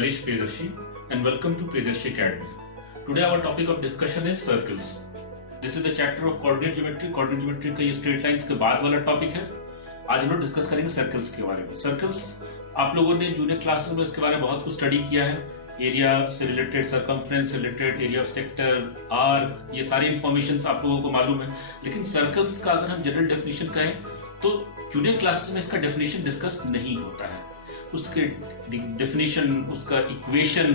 Shailesh Priyadarshi and welcome to Priyadarshi Academy. Today our topic of discussion is circles. This is the chapter of coordinate geometry. Coordinate geometry का ये straight lines के बाद वाला topic है. आज हम लोग डिस्कस करेंगे सर्कल्स के बारे में. सर्कल्स आप लोगों ने जूनियर क्लासेस में इसके बारे में बहुत कुछ स्टडी किया है. एरिया से रिलेटेड, सर्कमफ्रेंस से related, area of sector, arc, ये सारी इंफॉर्मेशन आप लोगों को मालूम है. लेकिन सर्कल्स का अगर हम जनरल डेफिनेशन कहें तो जूनियर क्लासेस में इसका डेफिनेशन डिस्कस नहीं होता है. उसके डेफिनेशन, उसका इक्वेशन,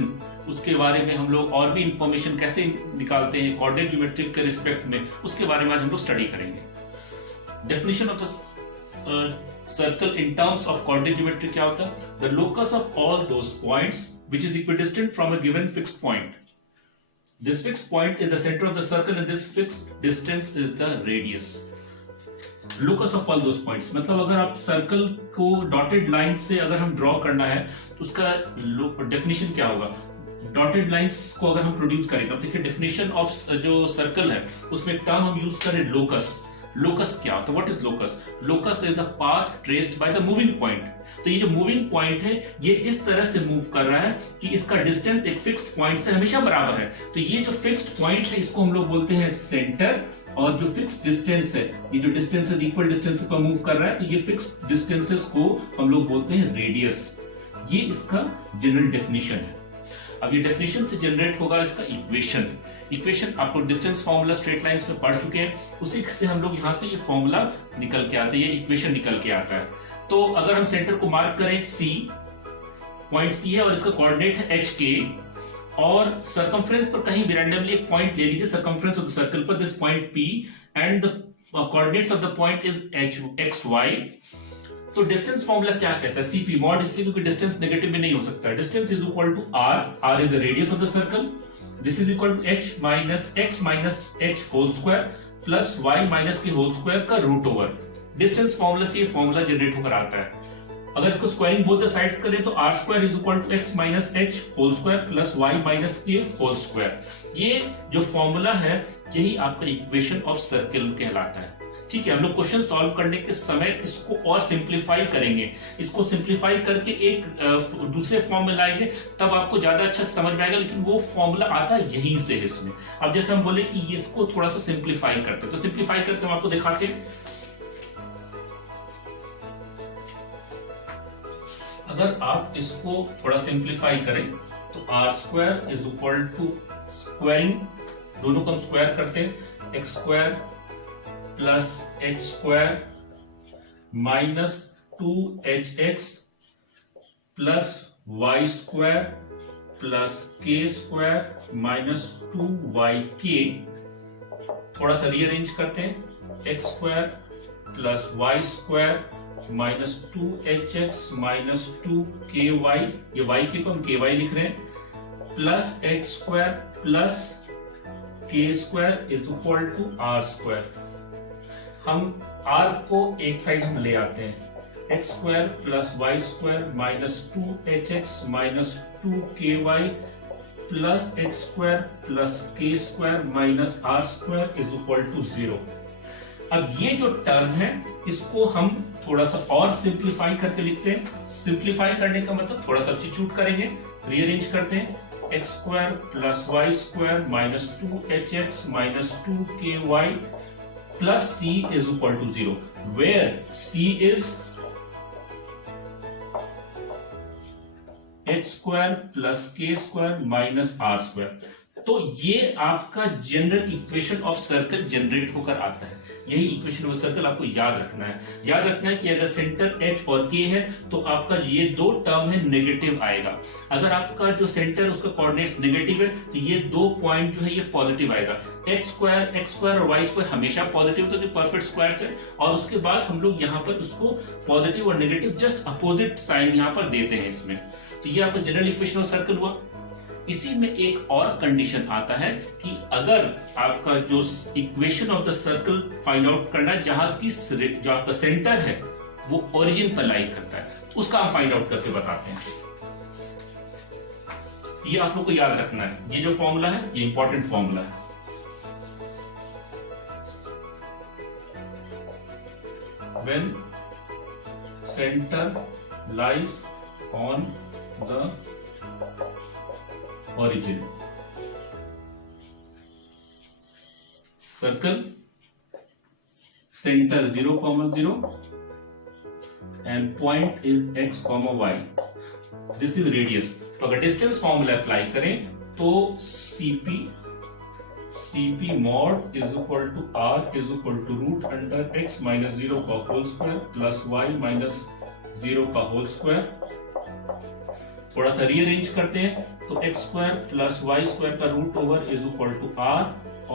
उसके बारे में हम लोग और भी इंफॉर्मेशन कैसे निकालते हैं कोऑर्डिनेट ज्योमेट्री के रिस्पेक्ट में, उसके बारे में आज हम लोग स्टडी करेंगे. Definition of the circle in terms of coordinate geometry क्या होता है? The locus of all those points which is equidistant from a given fixed point. This fixed point is the centre of the circle and this fixed distance is the radius. Locus of all those points मतलब अगर आप circle को dotted line से अगर हम draw करना है तो उसका डेफिनेशन क्या होगा? डॉटेड लाइंस को अगर हम प्रोड्यूस करेंगे, अब देखिए डेफिनेशन ऑफ जो सर्कल है उसमें एक टर्म हम यूज करें लोकस. लोकस क्या होता है? What is locus? Locus is the path traced by the moving point. तो ये जो मूविंग पॉइंट है ये इस तरह से मूव कर रहा है कि इसका डिस्टेंस एक फिक्स्ड पॉइंट से हमेशा बराबर है. तो ये जो फिक्स्ड पॉइंट है इसको हम लोग बोलते हैं सेंटर, और जो फिक्स डिस्टेंस है, ये जो डिस्टेंस है इक्वल डिस्टेंस पर मूव कर रहा है, तो ये फिक्स डिस्टेंसेस को हम लोग बोलते हैं रेडियस. ये इसका जनरल डेफिनेशन है. अब ये डेफिनेशन से जनरेट होगा इसका इक्वेशन. इक्वेशन आपको डिस्टेंस फॉर्मूला स्ट्रेट लाइंस में पढ़ चुके हैं, उसी से हम लोग यहां से ये फॉर्मूला निकल के आते हैं, ये इक्वेशन निकल के आता है. तो अगर हम सेंटर को मार्क करें C, पॉइंट C है और इसका कोऑर्डिनेट है HK, और सर्कमफ्रेंस पर कहीं भी रैंडमली एक पॉइंट ले लीजिए सर्कमफ्रेंस ऑफ द सर्कल पर, this point P and the coordinates of the point is XY. तो डिस्टेंस फॉर्मूला क्या कहता है? CP मॉड, इसलिए क्योंकि डिस्टेंस नेगेटिव में नहीं हो सकता. Distance is equal to R is the radius of the circle. This is equal to X minus H whole square plus Y minus K whole square का रूट ओवर. डिस्टेंस फॉर्मूला से ये formula generate होकर आता है. अगर इसको squaring both the sides करें तो R square is equal to X minus H whole square plus Y minus K whole square. ये जो फॉर्मूला है यही आपका इक्वेशन ऑफ सर्कल कहलाता है. ठीक है, हम लोग क्वेश्चन सॉल्व करने के समय इसको और सिंप्लीफाई करेंगे. इसको सिंप्लीफाई करके एक दूसरे फॉर्म में लाएंगे, तब आपको ज्यादा अच्छा समझ में आएगा. लेकिन वो फॉर्मूला आता है यहीं से इसमें. अब जैसे हम बोले कि इसको थोड़ा सा सिंप्लीफाई करते, तो सिंप्लीफाई करके हम आपको दिखाते हैं. अगर आप इसको थोड़ा सिंप्लीफाई करें तो are square is equal to squaring, दोनों को हम स्क्वायर करते हैं, x square plus H square minus 2hx plus Y square plus K square minus 2yk. थोड़ा सा रीअरेंज करते हैं, x square plus Y square minus 2hx minus 2ky, ये y के को हम ky लिख रहे हैं, plus x square plus k square is equal to r square. हम r को एक साइड हम ले आते हैं, x square plus Y square minus 2hx minus 2ky plus x square plus k square minus r square is equal to 0. अब ये जो टर्म है इसको हम थोड़ा सा और सिंप्लीफाई करके लिखते हैं. सिंप्लीफाई करने का मतलब थोड़ा सब्स्टिट्यूट करेंगे, रीअरेंज करते हैं, x square plus Y square minus 2hx minus 2ky plus c is equal to 0, where c is h square plus k square minus r square. तो ये आपका general equation of circle generate होकर आता है. यही equation of circle आपको याद रखना है. याद रखना है कि अगर सेंटर h और k है तो आपका ये दो टर्म है नेगेटिव आएगा. अगर आपका जो सेंटर उसका कोऑर्डिनेट्स नेगेटिव है तो ये दो पॉइंट जो है ये पॉजिटिव आएगा. x स्क्वायर और y स्क्वायर हमेशा पॉजिटिव, तो परफेक्ट स्क्वायर है. और उसके बाद हम लोग यहाँ पर उसको पॉजिटिव और नेगेटिव जस्ट अपोजिट साइन यहाँ पर देते हैं इसमें. तो ये आपका जनरल इक्वेशन ऑफ सर्कल हुआ. इसी में एक और कंडीशन आता है कि अगर आपका जो equation of the circle find out करना है जहां की जो आपका सेंटर है वो ओरिजिन पर लाई करता है, तो उसका हम फाइंड आउट करके बताते हैं. ये आप लोग को याद रखना है. ये जो फॉर्मूला है ये इंपॉर्टेंट फॉर्मूला है. When center lies on the origin. Circle center 0, 0 and point is x, y. This is radius. तो अगर डिस्टेंस फॉर्मूला अप्लाई करें तो Cp mod is equal to r is equal to root under x minus 0 का whole square plus y minus 0 का whole square. थोड़ा सा rearrange करते हैं तो x square plus Y square का root over is equal to r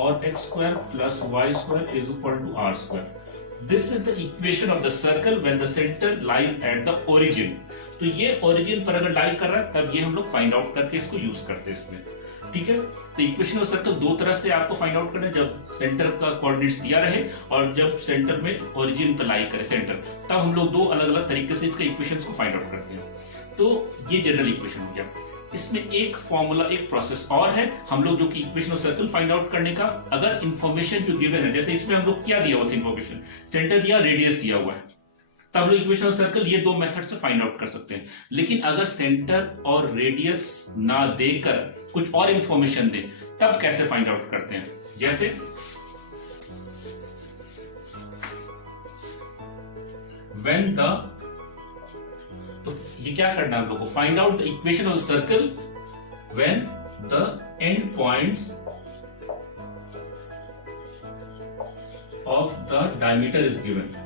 और x square plus Y square is equal to r square. This is the equation of the circle when the centre lies at the origin. तो ये origin पर अगर लाई कर रहा है तब ये हम लोग फाइंड आउट करके इसको यूज करते हैं इसमें. ठीक है, तो इक्वेशन ऑफ सर्कल दो तरह से आपको फाइंड आउट करना है, जब सेंटर का कोऑर्डिनेट्स दिया रहे और जब सेंटर में ओरिजिन पर लाई करे सेंटर, तब हम लोग दो अलग अलग तरीके से इसका इक्वेशंस को फाइंड आउट करते हैं. तो ये जनरल इक्वेशन हो गया. इसमें एक फॉर्मूला, एक प्रोसेस और है हम लोग जो कि equation of circle find out करने का. अगर इंफॉर्मेशन जो गिवन है, जैसे इसमें हम लोग क्या दिया हुआ था इंफॉर्मेशन, सेंटर दिया, रेडियस दिया हुआ है, तब लोग इक्वेशन ऑफ सर्कल ये दो मेथड से फाइंड आउट कर सकते हैं. लेकिन अगर सेंटर और रेडियस ना देकर कुछ और इंफॉर्मेशन दे तब कैसे फाइंड आउट करते हैं. जैसे व्हेन द, तो ये क्या करना है हम लोग को, find out the equation of circle when the end points of the diameter is given.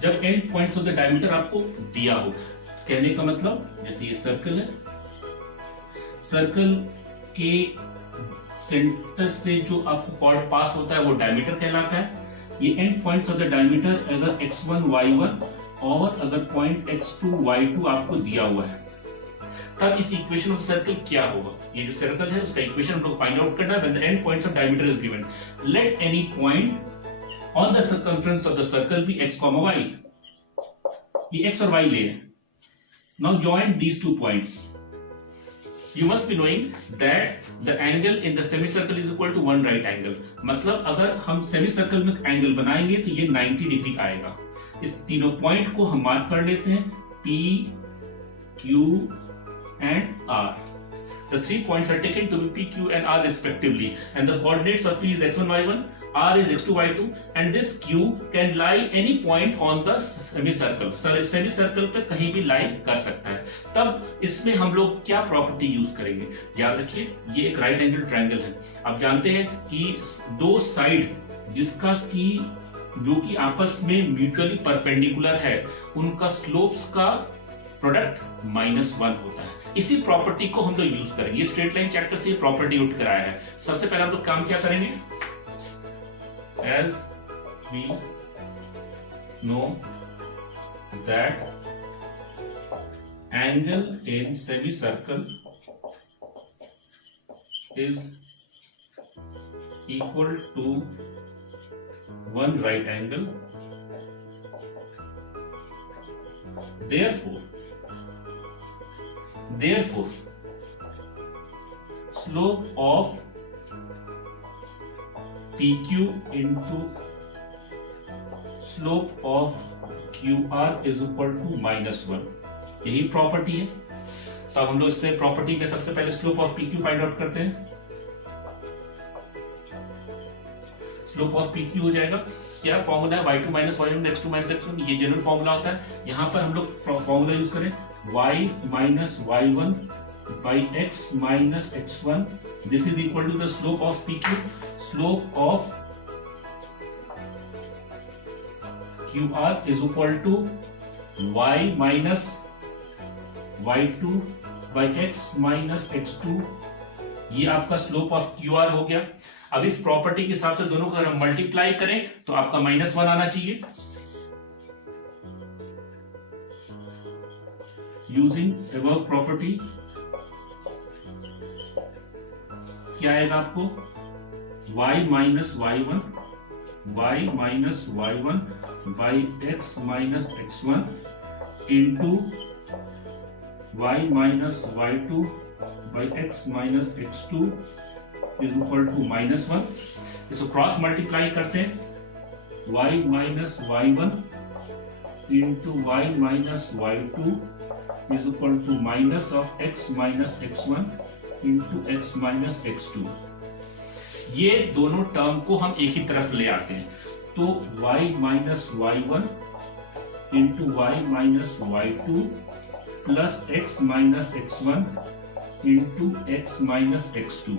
जब end points of the diameter आपको दिया हो, कहने का मतलब जैसे ये सर्कल है, सर्कल के सेंटर से जो आपको कॉर्ड पास होता है वो डायमीटर कहलाता है. ये and points of the diameter अगर x1 y1 और अगर पॉइंट x2 y2 आपको दिया हुआ है, तब इस इक्वेशन ऑफ सर्कल क्या होगा. ये जो सर्कल है उसका इक्वेशन हम लोग फाइंड आउट करना है. When the end points of diameter is given, let any point on the circumference of the circle be x, y. ये x और y ले हैं. Now join these two points. You must be knowing that the angle in the semicircle is equal to one right angle. मतलब अगर हम semicircle में angle बनाएंगे तो ये 90 डिग्री आएगा. इस तीनों पॉइंट को हम मार्क कर लेते हैं P, Q and R. The 3 points are taken to be P, Q and R respectively, and the coordinates of P is x1, y1, R is x2, y2, and this Q can lie any point on the semicircle. Semicircle पे कहीं भी lie कर सकता है. तब इसमें हम लोग क्या प्रॉपर्टी यूज करेंगे, याद रखिए ये एक राइट एंगल ट्रायंगल है. आप जानते हैं कि दो साइड जिसका की जो कि आपस में म्यूचुअली परपेंडिकुलर है, उनका स्लोप्स का प्रोडक्ट -1 होता है. इसी प्रॉपर्टी को हम लोग यूज करेंगे. ये स्ट्रेट लाइन चैप्टर से ये प्रॉपर्टी यूज कराया है. सबसे पहले हम लोग काम क्या करेंगे, as we know that angle in semicircle is equal to one right angle. Therefore slope of PQ into slope of QR is equal to -1. यही प्रॉपर्टी है. तो अब हम लोग इसमें प्रॉपर्टी में सबसे पहले slope of PQ find out करते हैं. स्लोप ऑफ PQ हो जाएगा, क्या फॉर्मूला है, y2 minus y1 x2 minus x1. ये जनरल फॉर्मूला होता है. यहाँ पर हम लोग फॉर्मूला यूज करें y minus y1 by x minus x1. This is equal to the slope of PQ. Slope of QR is equal to y minus y2 by x minus x2. ये आपका slope of QR हो गया. अब इस property के हिसाब से दोनों को अगर हम मल्टीप्लाई करें तो आपका -1 आना चाहिए. यूजिंग above प्रॉपर्टी क्या आएगा आपको, y minus y1 by x minus x1 into y minus y2 by x minus x2 is equal to -1. इसको क्रॉस मल्टीप्लाई करते हैं, y minus y1 into y minus y2 is equal to minus of x minus x1 into x minus x2। ये दोनों term को हम एक ही तरफ ले आते हैं, तो y minus y1 into y minus y2 plus x minus x1 into x minus x2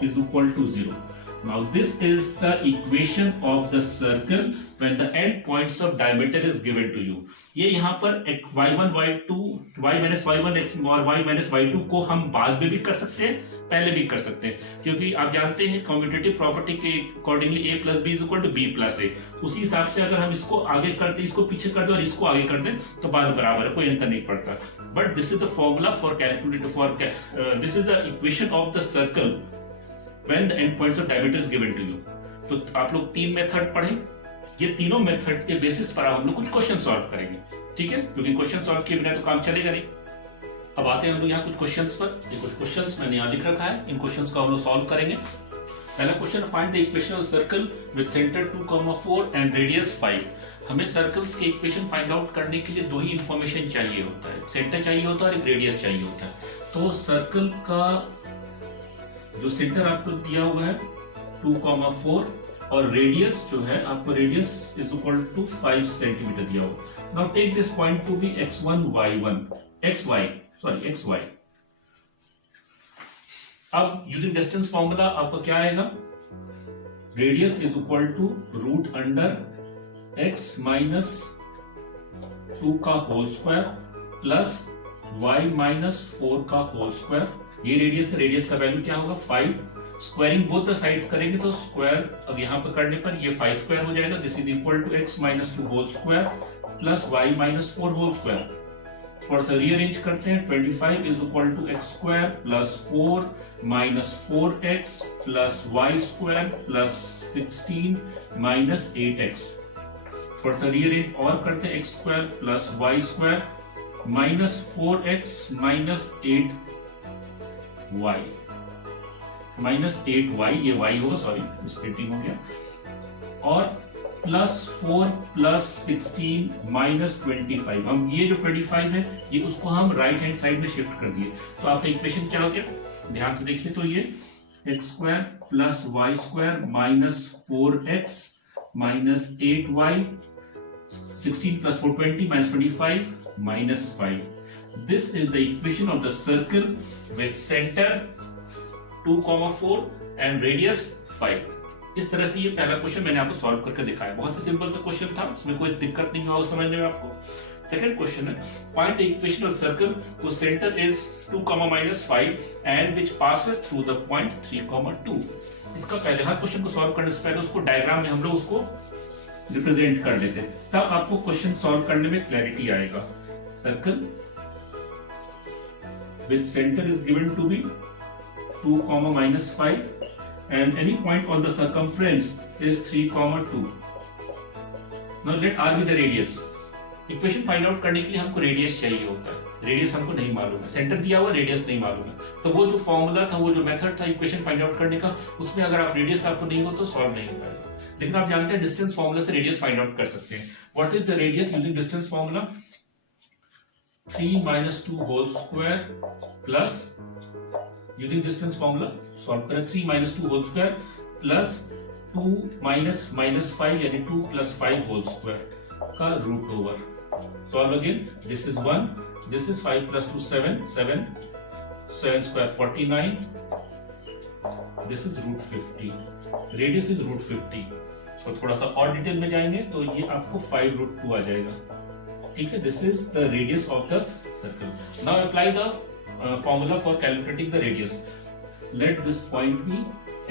is equal to 0. Now this is the equation of the circle when the end points of diameter is given to you. ये यहाँ पर y1 y2 y minus y1 x और y minus y2 को हम बाद में भी कर सकते हैं, पहले भी कर सकते हैं, क्योंकि आप जानते हैं कम्यूटेटिव प्रॉपर्टी के accordingly a plus B is equal to B plus A. उसी हिसाब से अगर हम इसको आगे कर दें, इसको पीछे कर दें और इसको आगे कर दें तो बाद बराबर है, कोई अंतर नहीं पड़ता। But this is the formula for calculate for this is the equation of the circle when the end points of diameter is given to you। तो आप लोग तीन मेथड पढ़े, ये तीनों मेथड के बेसिस पर हम लोग कुछ क्वेश्चन सॉल्व करेंगे, ठीक है, क्योंकि क्वेश्चन सॉल्व किए बिना तो काम चलेगा नहीं। अब आते हैं हम लोग यहाँ कुछ क्वेश्चंस पर। ये कुछ क्वेश्चंस मैंने यहाँ लिख रखा है, इन क्वेश्चंस को हम लोग सॉल्व करेंगे। पहला question, find the equation of circle with centre 2,4 and radius 5। हमें सर्कल्स के इक्वेशन फाइंड आउट करने के लिए दो ही इंफॉर्मेशन चाहिए होता है, सेंटर चाहिए होता है और एक रेडियस चाहिए होता है। तो सर्कल का जो सेंटर आपको दिया हुआ है 2,4 और रेडियस जो है आपको radius is equal to 5 centimetre दिया हुआ। Now take this point to be x1 y1 xy। अब यूजिंग डिस्टेंस फॉर्मूला आपको क्या आएगा, radius is equal to root under x minus 2 का whole square plus y minus 4 का होल स्क्वायर। ये radius है, रेडियस का वैल्यू क्या होगा 5। स्क्वायरिंग बोथ द साइड्स करेंगे तो स्क्वायर अब यहाँ पर करने पर ये 5 स्क्वायर हो जाएगा। This is equal to x minus 2 whole square plus y minus 4 whole square. थोड़ा सा रीअरेंज करते हैं, 25 is equal to x square plus 4 minus 4x plus y square plus 16 minus 8x। थोड़ा सा रीअरेंज और करते हैं, x square plus y square minus 4x minus 8y minus 8y, ये y होगा, सॉरी स्प्लिटिंग हो गया, और प्लस 4 प्लस 16 माइनस 25। हम ये जो 25 है ये उसको हम राइट हैंड साइड में शिफ्ट कर दिए, तो आपका इक्वेशन क्या हो गया, ध्यान से देखिए। तो ये x square plus y square minus 4x minus 8y 16 plus 4 20 minus 25 minus 5। This is the equation of the circle with center 2,4 and radius 5। इस तरह से ये पहला क्वेश्चन मैंने आपको सॉल्व करके दिखाया, बहुत ही सिंपल सा क्वेश्चन था, इसमें कोई दिक्कत नहीं होगा समझने में आपको। सेकंड क्वेश्चन है, find the equation of circle whose center is 2,-5 and which passes through the point 3,2। इसका पहले हर क्वेश्चन को सॉल्व करने से पहले उसको डायग्राम में हम लोग उसको रिप्रेजेंट कर लेते हैं, तब आपको क्वेश्चन सॉल्व करने में क्लैरिटी आएगा। Circle with center is given to be 2,-5 and any point on the circumference is 3,2। Now let r be the radius। Equation find out करने के लिए हमको रेडियस चाहिए होता है, रेडियस हमको नहीं मालूम है, सेंटर दिया हुआ रेडियस नहीं मालूम है, तो वो जो फॉर्मूला था, वो जो मेथड था इक्वेशन फाइंड आउट करने का, उसमें अगर आप रेडियस आपको नहीं हो तो सॉल्व नहीं हो पाएगा। लेकिन आप जानते हैं डिस्टेंस फॉर्मूला से रेडियस फाइंड आउट कर सकते हैं। What is the radius using distance formula, 3 minus 2 whole square plus using distance formula solve करें, 3 minus 2 whole square plus 2 minus minus 5 यानी 2 plus 5 whole square का root over. Solve again, this is 1, this is 5 plus 2 7 7 7 square 49, this is root 50, radius is root 50। तो थोड़ा सा और detail में जाएंगे तो ये आपको 5 रूट 2 आ जाएगा, ठीक है। This is the radius of the circle. Now apply the formula for calculating the radius. Let this point be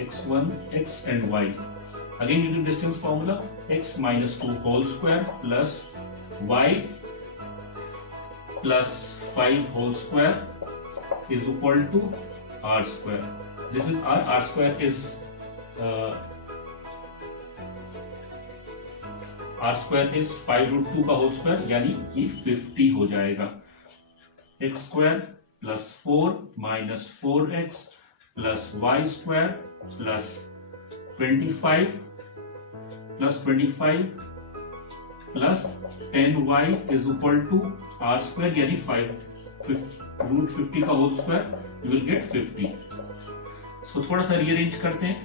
x1 x and y। Again using distance formula, x minus 2 whole square plus y plus 5 whole square is equal to r square। This is r square is r square is 5 root 2 का whole square यानी कि 50 हो जाएगा। x square plus 4 minus 4x plus y square plus 25 plus 25 plus 10y is equal to are square यानी 5 √50 का whole square, you will get 50। इसको थोड़ा सा रीअरेंज करते हैं,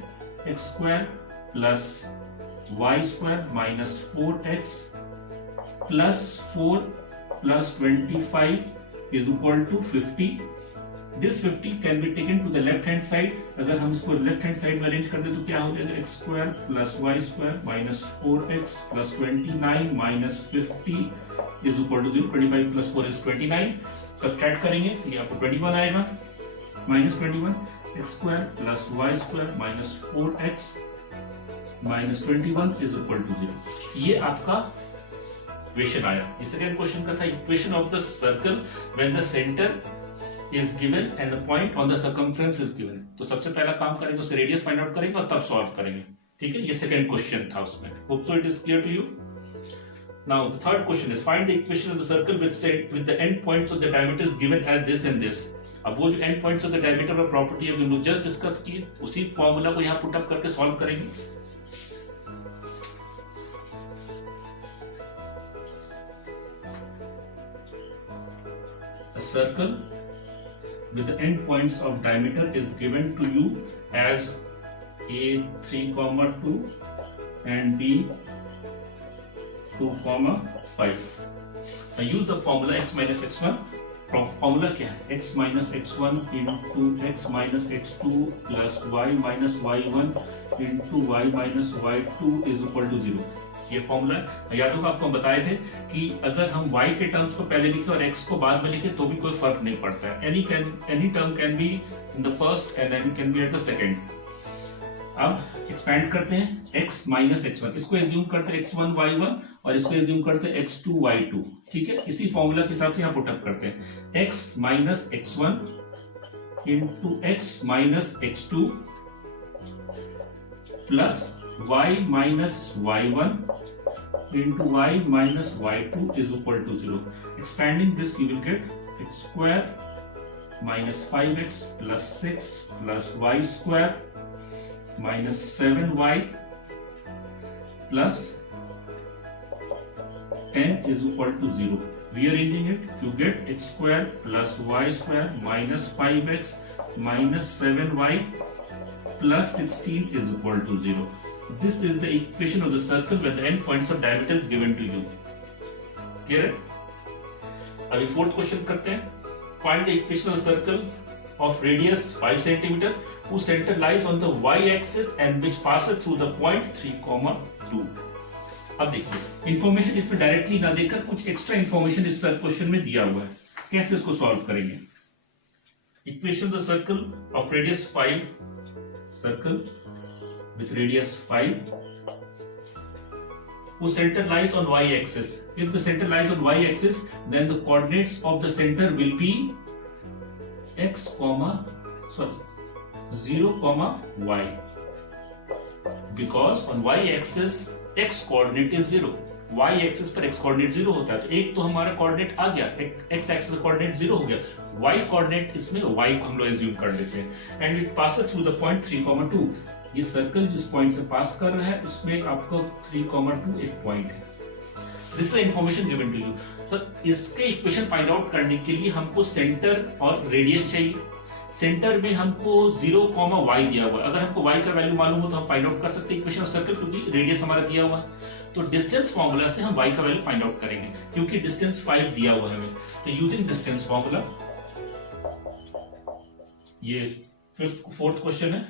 x square plus Y square minus 4x plus 4 plus 25 is equal to 50। This 50 can be taken to the left hand side। अगर हम इसको लेफ्ट हैंड साइड में अरेंज कर दे तो क्या हो जाएगा, x square plus Y square minus 4x plus 29 minus 50 is equal to 0। 25 प्लस 4 इज 29। सब्सट्रैक्ट करेंगे तो ये आपको 21 आएगा, minus 21 x square plus Y square minus 4x minus 21 is equal to 0। ये आपका इक्वेशन आया। ये सेकंड क्वेश्चन का था, equation of the circle when the centre is given and the point on the circumference is given। तो सबसे पहला काम करेंगे उससे रेडियस फाइंड आउट करेंगे और तब सॉल्व करेंगे, ठीक है। ये सेकंड क्वेश्चन था उसमें। Hope so it is clear to you. Now the third question is find the equation of the circle with the end points of the diameter is given as this and this. अब वो जो end points of the diameter का property है हम just discuss किए, उसी formula को यहां पुट अप करके सॉल्व करेंगे। A circle with the end points of diameter is given to you as a 3,2 and b 2,5। I use the formula x minus x1। Formula क्या है, x minus x1 into x minus x2 plus y minus y1 into y minus y2 is equal to 0। ये formula है। याद होगा आपको बताए थे कि अगर हम y के टर्म्स को पहले लिखे और x को बाद में लिखे तो भी कोई फर्क नहीं पड़ता है। Any term can be in the first and any can be at the second. अब एक्सपैंड करते हैं x माइनस x1, इसको एज्यूम करते हैं x1 y1 और इसको एज्यूम करते हैं x2 y2, ठीक है। इसी फॉर्मूला के हिसाब से यहाँ पुट अप करते हैं, x minus x1 into x minus x2 plus y minus y1 into y minus y2 is equal to 0। Expanding this you will get x square minus 5x plus 6 plus y square minus 7y plus 10 is equal to 0। Rearranging it you get x square plus y square minus 5x minus 7y plus 16 is equal to 0। This is the equation of the circle when the end points of diameter is given to you। Clear? अभी fourth question करते हैं। Find the equation of the circle of radius 5 cm whose center lies on the y-axis and which passes through the point 3,2। अब देखिए information इसमें directly ना देकर कुछ extra information इस क्वेश्चन में दिया हुआ है, कैसे इसको सॉल्व करेंगे। Equation of the circle of radius 5, circle with radius 5 whose center lies on y-axis। If the center lies on y-axis then the coordinates of the center will be x, 0, y, because on y-axis x coordinate is 0। y-axis पर x coordinate 0 होता है, तो एक तो हमारा coordinate आ गया, x axis coordinate 0 हो गया, y coordinate इसमें y को हम लोग assume कर लेते हैं and it passes through the point 3,2। ये सर्कल जिस पॉइंट से पास कर रहा है उसमें आपको 3,2 एक पॉइंट है। This is the information given to you. तो इसके इक्वेशन फाइंड आउट करने के लिए हमको सेंटर और रेडियस चाहिए। सेंटर में हमको 0, y दिया हुआ है। अगर हमको y का वैल्यू मालूम हो तो हम फाइंड आउट कर सकते हैं इक्वेशन ऑफ सर्कल, क्योंकि रेडियस हमारा दिया हुआ है। तो डिस्टेंस फॉर्मूला से हम y का वैल्यू फाइंड आउट करेंगे क्योंकि डिस्टेंस 5 दिया हुआ है हमें। तो यूजिंग डिस्टेंस फॉर्मूला, ये फोर्थ क्वेश्चन है।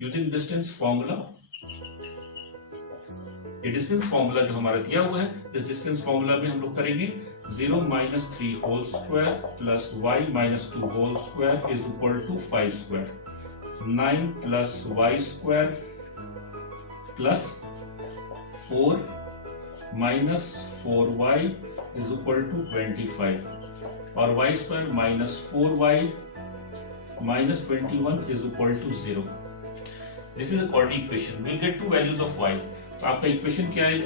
यूजिंग डिस्टेंस फॉर्मूला, ये डिस्टेंस फॉर्मूला जो हमारा दिया हुआ है, इस डिस्टेंस फॉर्मूला में हम लोग करेंगे 0 minus 3 whole square plus y minus 2 whole square is equal to 5 square। 9 plus y square plus 4 minus 4y is equal to 25 और y square minus 4y minus 21 is equal to 0। This is a coordinate equation। We'll get two values of y। तो आपका equation क्या है,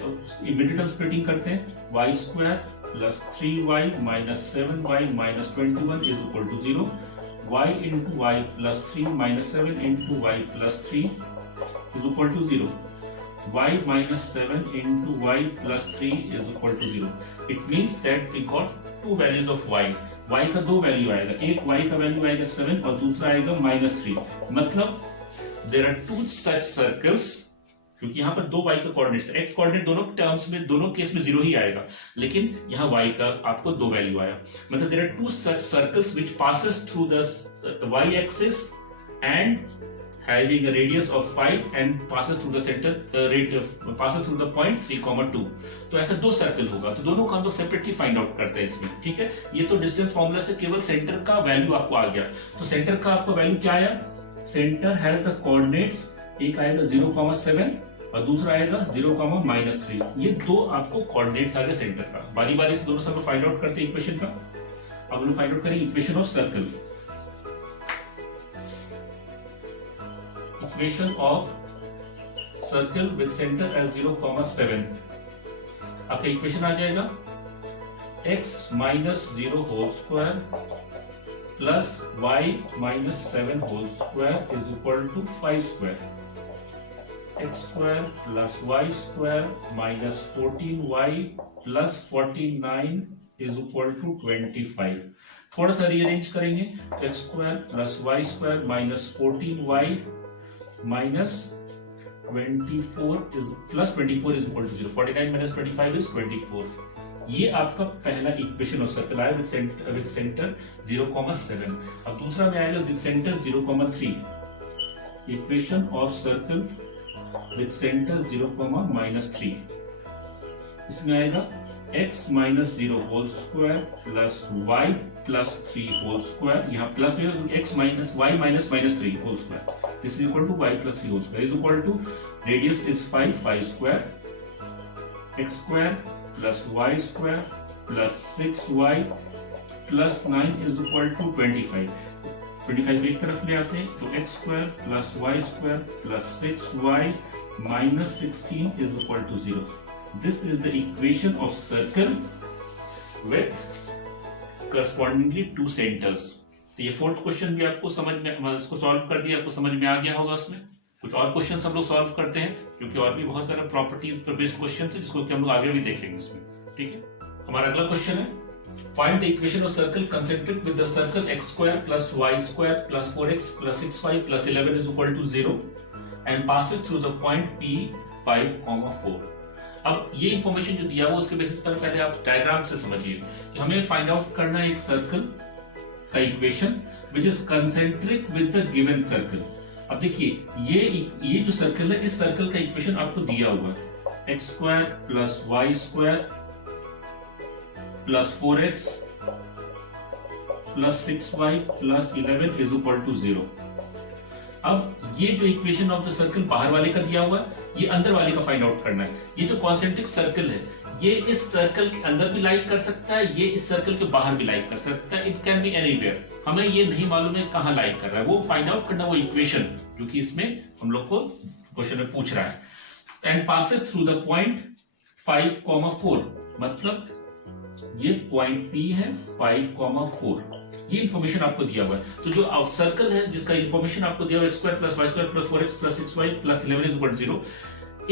middle term splitting करते हैं, y square plus 3y minus 7y minus 21 is equal to 0। y into y plus 3 minus 7 into y plus 3 is equal to 0। y minus 7 into y plus 3 is equal to 0. It means that we got two values of y. y का दो value आएगा, एक y का value आएगा 7 और दूसरा आएगा -3. मतलब there are two such circles, क्योंकि यहाँ पर दो y का कोऑर्डिनेट्स, x कोऑर्डिनेट दोनों टर्म्स में, दोनों केस में 0 ही आएगा, लेकिन यहाँ y का आपको दो वैल्यू आया. मतलब there are two such circles which passes through the y axis and having a radius of 5 and passes through the center, passes through the point 3,2. तो ऐसा दो सर्कल होगा, तो दोनों को हम लोग सेपरेटली फाइंड आउट करते हैं इसमें. ठीक है, ये तो डिस्टेंस फॉर्मूला से केवल सेंटर का वैल्यू आपको आ गया. तो सेंटर का आपको वैल्यू क्या आया? सेंटर हैज द कोऑर्डिनेट्स, एक आएगा 0,7 और दूसरा आएगा 0,-3. ये दो आपको कोऑर्डिनेट्स आ गए सेंटर का. बारी बारी से दोनों सब फाइंड आउट करते हैं इक्वेशन का. अब हम लोग फाइंड आउट करेंगे equation of circle. Equation of circle with center as 0,7. आपका इक्वेशन आ जाएगा x minus 0 whole square plus y minus 7 whole square is equal to 5 square. X square plus y square minus 14y plus 49 is equal to 25. थोड़ा सा rearrange करेंगे. x square plus y square minus 14y minus 24 is plus 24 is equal to 0. 49 minus 25 is 24. ये आपका पहला equation of circle आया with centre 0,7. अब दूसरा में आएगा with centre 0,3. Equation of circle with centre 0,-3. इसमें आएगा x minus 0 whole square plus y plus 3 whole square. यहाँ प्लस में x minus y minus -3 whole square. This is equal to y plus 3 whole square is equal to radius is 5 square. X square plus y square plus 6y plus 9 is equal to 25. 25 एक तरफ ले आते हैं तो x square plus y square plus 6y minus 16 is equal to 0. This is the equation of circle with correspondingly two centers. तो ये fourth question भी आपको समझ में, इसको सॉल्व कर दिया, आपको समझ में आ गया होगा. उसमें कुछ और क्वेश्चंस हम लोग सॉल्व करते हैं क्योंकि और भी बहुत सारे प्रॉपर्टीज पर बेस्ड क्वेश्चन है जिसको कि हम लोग आगे भी देखेंगे इसमें. ठीक है, हमारा अगला क्वेश्चन है find the equation of circle concentric with the circle x square plus y square plus 4x plus 6y plus 11 is equal to 0 and passes through the point P 5,4. अब ये इंफॉर्मेशन जो दिया वो उसके बेसिस पर पहले आप डायग्राम से समझिए कि हमें फाइंड आउट करना है एक सर्कल का equation which is concentric with the given circle. अब देखिए ये जो सर्कल है, इस सर्कल का इक्वेशन आपको दिया हुआ है x square plus y square plus 4x plus 6y plus 11 is equal to 0. अब ये जो इक्वेशन ऑफ द सर्कल बाहर वाले का दिया हुआ है, ये अंदर वाले का फाइंड आउट करना है. ये जो कॉन्सेंट्रिक सर्कल है ये इस सर्कल के अंदर भी लाइक कर सकता है, ये इस सर्कल के बाहर भी लाइक कर सकता है. It can be anywhere. हमें ये नहीं मालूम है कहाँ लाइक कर रहा है, वो फाइंड आउट करना, वो इक्वेशन जो कि इसमें हम लोग को क्वेश्चन में पूछ रहा है. And passes through the point 5,4. मतलब ये पॉइंट P है 5,4. ये इंफॉर्मेशन आपको दिया हुआ है. तो जो सर्कल है जिसका इंफॉर्मेशन आपको दिया हुआ है x square plus y square plus 4x plus 6y plus 11 is equal to 0,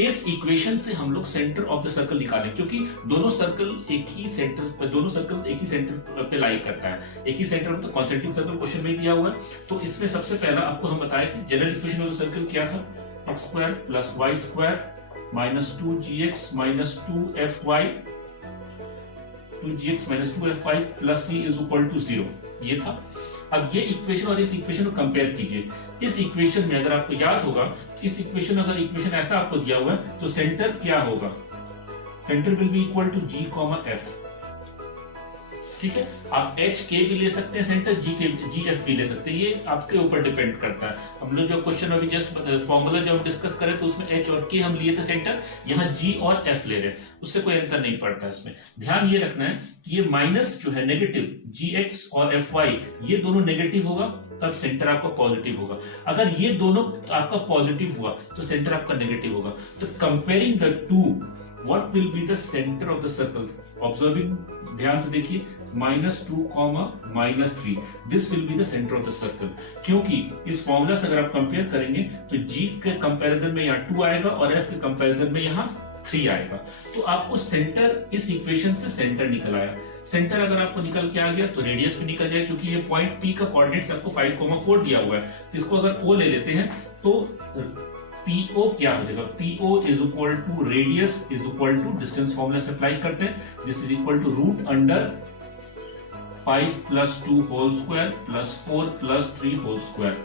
इस इक्वेशन से हम लोग सेंटर ऑफ द सर्कल निकालें क्योंकि दोनों सर्कल एक ही सेंटर पे लाई करता है. एक ही सेंटर तो कॉन्सेंट्रिक सर्कल क्वेश्चन में दिया हुआ है. तो इसमें सबसे पहला आपको हम बताएं कि general equation of the circle क्या था, x square plus y square minus 2gx minus 2fy 2gx minus 2fy plus c is equal to 0. ये था. अब ये इक्वेशन और इस इक्वेशन को कंपेयर कीजिए. इस इक्वेशन में अगर आपको याद होगा, इस इक्वेशन अगर इक्वेशन ऐसा आपको दिया हुआ है तो सेंटर क्या होगा, centre will be equal to g, f. ठीक है, आप h k भी ले सकते हैं सेंटर, g f भी ले सकते हैं, ये आपके ऊपर डिपेंड करता है. हम लोग जो क्वेश्चन अभी जस्ट फॉर्मूला जो हम डिस्कस करें तो उसमें h और k हम लिए थे सेंटर, यहाँ g और f ले रहे हैं, उससे कोई अंतर नहीं पड़ता. इसमें ध्यान ये रखना है कि ये माइनस जो है नेगेटिव gx और fy ये दोनों नेगेटिव होगा तब सेंटर आपका पॉजिटिव होगा. अगर ये दोनों आपका पॉजिटिव हुआ तो सेंटर आपका नेगेटिव होगा. तो comparing the two what will be the centre of the circle? Observing, ध्यान से देखिए, -2, -3, this will be the centre of the circle. क्योंकि इस फॉर्मूला से अगर आप कंपेयर करेंगे तो g के कंपैरिजन में यहाँ 2 आएगा और f के कंपैरिजन में यहाँ 3 आएगा। तो आपको सेंटर, इस इक्वेशन से सेंटर निकल आया। सेंटर अगर आपको निकल के आ गया तो रेडियस भी निकल जाए, क्योंकि ये पॉइंट P का कोऑर्डिनेट्स आपको 5,4 दिया हुआ है। तो इसको अगर O ले लेते हैं तो PO क्या हो जाएगा? PO is equal to radius is equal to, distance formula से अप्लाई करते हैं, this is equal to √5 + 2 whole square + 4 + 3 whole square.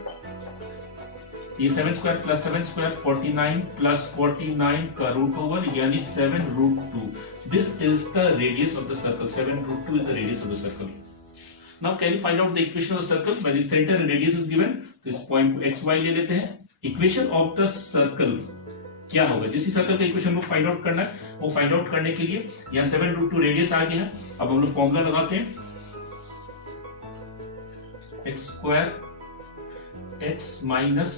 ये 7 स्क्वायर + 7 स्क्वायर 49 + 49 का रूट ओवर, यानी 7√2। This is the radius of the circle. 7√2 is the radius of the circle. Now can you find out the equation of the circle? When the centre and radius is given, तो इस point को xy ले लेते हैं। Equation of the circle क्या होगा? जिस circle का इक्वेशन को फाइंड आउट करना है, वो फाइंड आउट करने के लिए यहाँ 7√2 रेडियस आ गया है। अब हम लोग फॉर्मूला लगाते हैं, x² x minus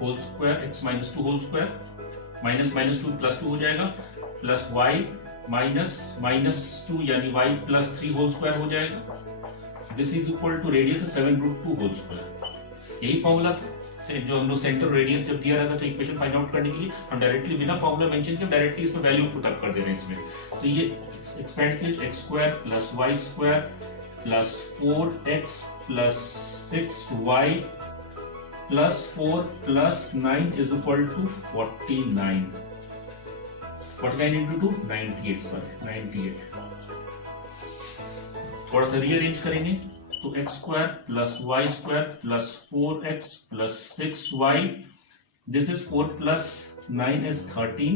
whole square x - 2 whole square -2 + 2 हो जाएगा, प्लस y -2 यानी y + 3 होल स्क्वायर हो जाएगा। This is equal to radius 7√2 whole square. यही फॉर्मूला था जो हम लोग सेंटर रेडियस जब दिया रहता था इक्वेशन फाइंड आउट करने के लिए, हम डायरेक्टली बिना फॉर्मूला मेंशन किए डायरेक्टली इसमें वैल्यू पुट अप कर दे रहे हैं इसमें। तो ये एक्सपेंड कीजिए, x² + y² + 4x + 6y + 4 + 9 is equal to 49। 49 into 2 98, sorry 98। थोड़ा सा रीअरेंज करेंगे तो x² + y² + 4x + 6y, this is 4 + 9 is 13,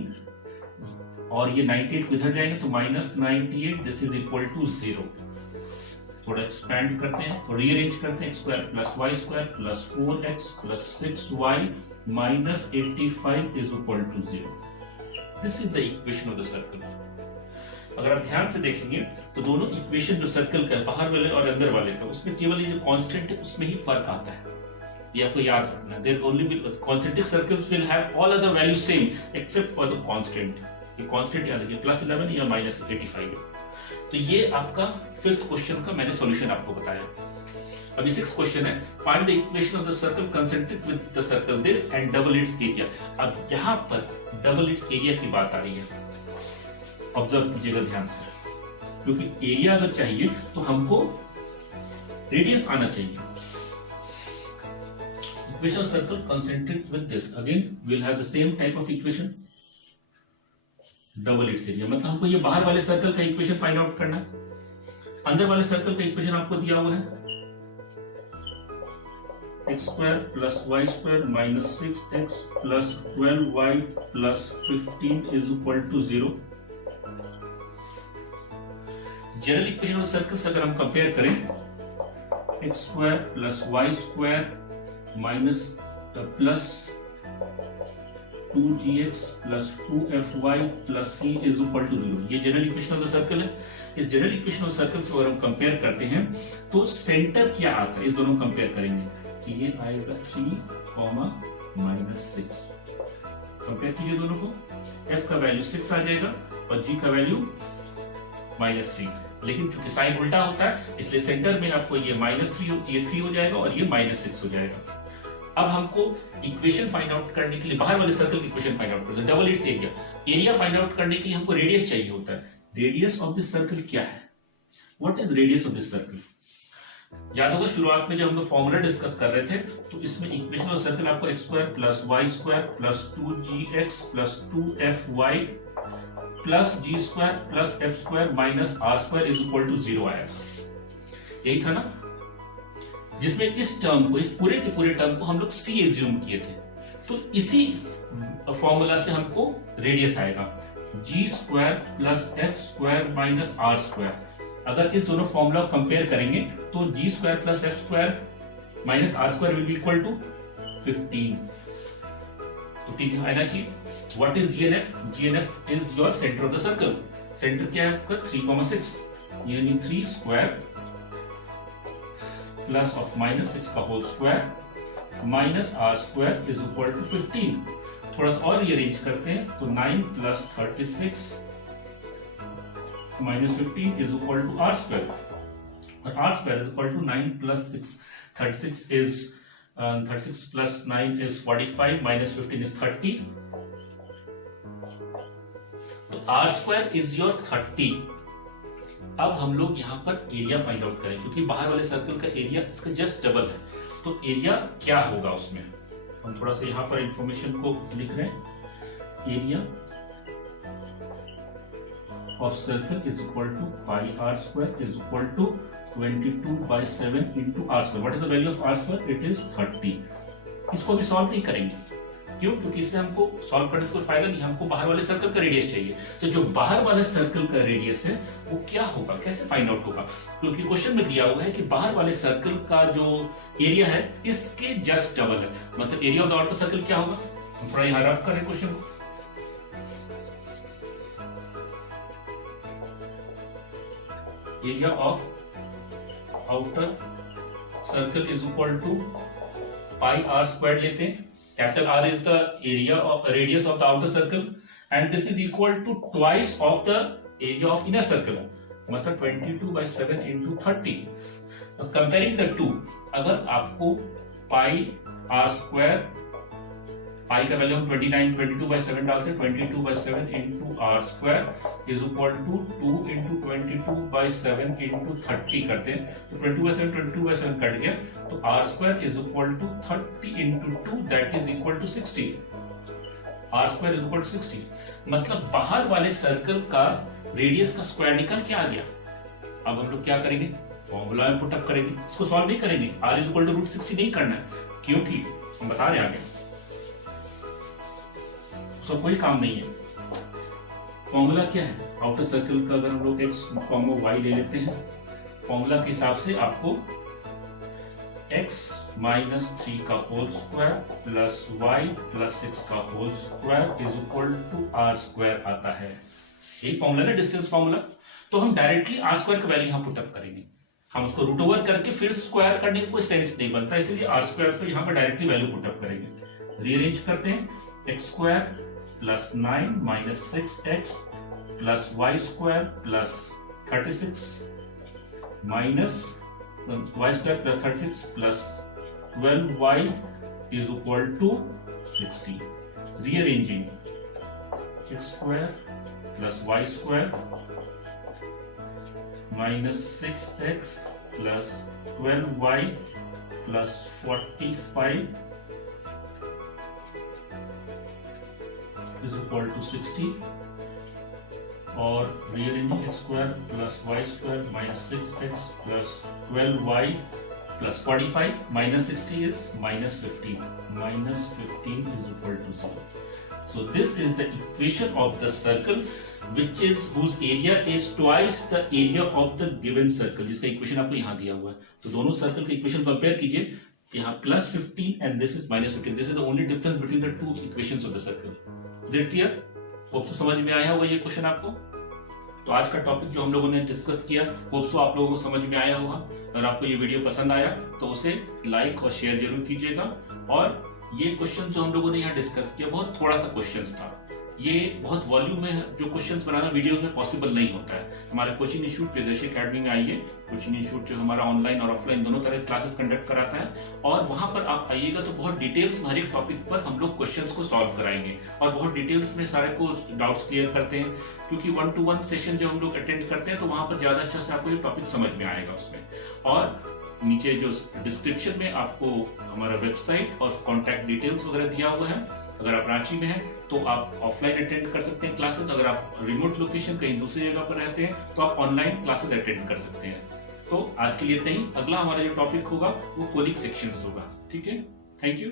और ये 98 को इधर जाएंगे तो -98, दिस इज इक्वल टू 0। थोड़ा एक्सपैंड करते हैं, थोड़ा रीअरेंज करते हैं, x² + y² + 4x + 6y -85 is equal to 0। This is the equation of the circle. अगर आप ध्यान से देखेंगे तो दोनों इक्वेशन जो सर्कल का बाहर वाले और अंदर वाले का, उसमें केवल ये जो कांस्टेंट है उसमें ही फर्क आता है। ये आपको याद रखना है। There only concentric circles will have all other values same except for the constant. ये कांस्टेंट याद रखिए +11 या -85 है। तो ये आपका 5th क्वेश्चन का मैंने सॉल्यूशन आपको बताया। अभी 6th क्वेश्चन है, find the equation of the circle concentric with the circle this and double it's area. अब यहाँ पर डबल इट्स एरिया की बात आ रही है, ऑब्जर्व कीजिएगा ध्यान से, क्योंकि एरिया अगर चाहिए तो हमको रेडियस आना चाहिए। Equation of circle concentric with this, again will have the same type of equation, double it's area. मतलब हमको ये बाहर वाले सर्कल का इक्वेशन फाइंड आउट करना है, अंदर वाले सर्कल का इक्वेशन आपको दिया हुआ है x² + y² - 6x + 12y + 15 is equal to 0। General equation of circles अगर हम कंपेयर करें, x² + y² minus plus 2gx + 2fy + c is equal to 0। ये general equation of the circle है। इस जनरल इक्वेशन ऑफ सर्कल से अगर हम compare करते हैं तो सेंटर क्या आता है, इस दोनों को कंपेयर करेंगे कि ये आएगा 3, -6। कंपेयर कीजिए दोनों को, f का वैल्यू 6 आ जाएगा और g का वैल्यू -3। लेकिन चूंकि साइन उल्टा होता है इसलिए सेंटर में आपको ये -3 ये 3 हो जाएगा और ये -6 हो जाएगा। अब हमको इक्वेशन फाइंड आउट करने के लिए बाहर वाले सर्कल की इक्वेशन फाइंड आउट करते हैं, double it's area. Area find out करने के लिए हमको रेडियस चाहिए होता है। रेडियस ऑफ दिस सर्कल क्या है? What is radius of this circle? याद होगा शुरुआत में जब हम लोग फॉर्मूला डिस्कस कर रहे थे तो इसमें इक्वेशन ऑफ सर्कल आपको x² + y² + 2gx + 2fy + g² + f² - r² is equal to 0 आया। यही था ना, जिसमें इस टर्म को, इस पूरे के पूरे टर्म को हम लोग c एज्यूम किए थे। तो इसी फॉर्मूला से हमको रेडियस आएगा g² + f² - r²। अगर इस दोनों फॉर्मूला को कंपेयर करेंगे तो g² + f² - r² will be equal to 15। तो ठीक है, आना चाहिए। What is GNF? GNF is your centre of the circle. Centre क्या है इसका? 3,6, यानी 3² + (-6) का whole square minus R square is equal to 15। थोड़ा सा और रीअरेंज करते हैं तो 9 plus 36 minus 15 is equal to are square, और R square is equal to 9 plus 36 is 36 plus 9 is 45 minus 15 is 30। तो आर स्क्वायर इज योर 30। अब हम लोग यहाँ पर एरिया फाइंड आउट करें, क्योंकि बाहर वाले सर्कल का एरिया इसका जस्ट डबल है, तो एरिया क्या होगा उसमें। हम थोड़ा सा यहाँ पर इंफॉर्मेशन को लिख रहे हैं। Area of circle is equal to pi r square is equal to 22/7 into r square. What is the value of r square? It is 30। इसको अभी सॉल्व नहीं करेंगे, क्यों? क्योंकि इससे हमको सॉल्व करने से कोई फायदा नहीं, हमको बाहर वाले सर्कल का रेडियस चाहिए। तो जो बाहर वाले सर्कल का रेडियस है वो क्या होगा, कैसे फाइंड आउट होगा? क्योंकि क्वेश्चन में दिया हुआ है कि बाहर वाले सर्कल का जो एरिया है इसके जस्ट डबल है, मतलब area of the outer circle क्या होगा। हम थोड़ा यहां रब करें क्वेश्चन को। Area of outer circle is equal to pi r square लेते हैं। Capital R is the area of radius of the outer circle, and this is equal to twice of the area of inner circle, मतलब 22/7 into 30. Comparing the two, अगर आपको पाई r square, पाई का value हम 29 22/7 डालते हैं, 22/7 into r square is equal to 2 into 22/7 into 30 करते हैं, तो 22/7 कट गया, तो are square is equal to 30 into 2 that is equal to 60। R square is equal to 60, मतलब बाहर वाले सर्कल का रेडियस का स्क्वायर निकल के आ गया। अब हम लोग क्या करेंगे, फॉर्मूला में पुटअप करेंगे, इसको सॉल्व नहीं करेंगे। आर इज इक्वल टू √60 नहीं करना है, क्योंकि हम बता रहे हैं आगे, सो कोई काम नहीं है। फॉर्मूला क्या है आउटर सर्कल का? अगर हम लोग x कॉमा y ले लेते हैं, फॉर्मूला के हिसाब से आपको x माइनस 3 का whole square plus y plus 6 का whole square is equal to are square आता है। यही फॉर्मूला ना, डिस्टेंस फॉर्मूला। तो हम डायरेक्टली आर स्क्वायर का वैल्यू यहां पुटअप करेंगे, हम उसको रूट ओवर करके फिर स्क्वायर करने का कोई सेंस नहीं बनता, इसलिए आर स्क्वायर को यहां पर डायरेक्टली वैल्यू पुटअप करेंगे। रीअरेंज करते हैं, x square plus 9 minus 6x plus Y square plus 36 minus y square plus 36 plus 12y is equal to 60। Rearranging, x square plus y square minus 6x plus 12y plus 45 is equal to 60, और rearranging x square plus y square minus 6x plus 12y plus 45 minus 60 is minus 15. Minus 15 is equal to 0. So this is the equation of the circle whose area is twice the area of the given circle, जिसका equation आपको यहाँ दिया हुआ है। तो दोनों circle का equation compare कीजिए, यहाँ plus 15 and this is minus 15. This is the only difference between the two equations of the circle. Clear? Hope so समझ में आया होगा ये क्वेश्चन आपको। तो आज का टॉपिक जो हम लोगों ने डिस्कस किया, होप सो आप लोगों को समझ में आया होगा। अगर आपको ये वीडियो पसंद आया तो उसे लाइक और शेयर जरूर कीजिएगा। और ये क्वेश्चन जो हम लोगों ने यहाँ डिस्कस किया, बहुत थोड़ा सा क्वेश्चन था, ये बहुत वॉल्यूम में जो क्वेश्चंस बनाना वीडियोस में पॉसिबल नहीं होता है। हमारा कोचिंग इंस्टीट्यूट प्रियदर्शी एकेडमी में आइए। कोचिंग इंस्टीट्यूट जो हमारा ऑनलाइन और ऑफलाइन दोनों तरह के क्लासेस कंडक्ट कराता है, और वहां पर आप आइएगा तो बहुत डिटेल्स में हर एक टॉपिक पर हम लोग क्वेश्चंस को सॉल्व कराएंगे, और बहुत डिटेल्स में सारे को डाउट्स क्लियर करते हैं। क्योंकि 1-to-1 सेशन जो हम लोग अटेंड करते हैं, तो वहां पर ज्यादा अच्छा से आपको ये टॉपिक समझ में आएगा उसमें। और नीचे जो डिस्क्रिप्शन में आपको हमारा वेबसाइट और कॉन्टैक्ट डिटेल्स वगैरह दिया हुआ है। अगर आप रांची में हैं तो आप ऑफलाइन अटेंड कर सकते हैं क्लासेस। अगर आप रिमोट लोकेशन कहीं दूसरी जगह पर रहते हैं तो आप ऑनलाइन क्लासेस अटेंड कर सकते हैं। तो आज के लिए इतना ही। अगला हमारा जो टॉपिक होगा वो कोनिक सेक्शंस होगा। ठीक है, थैंक यू।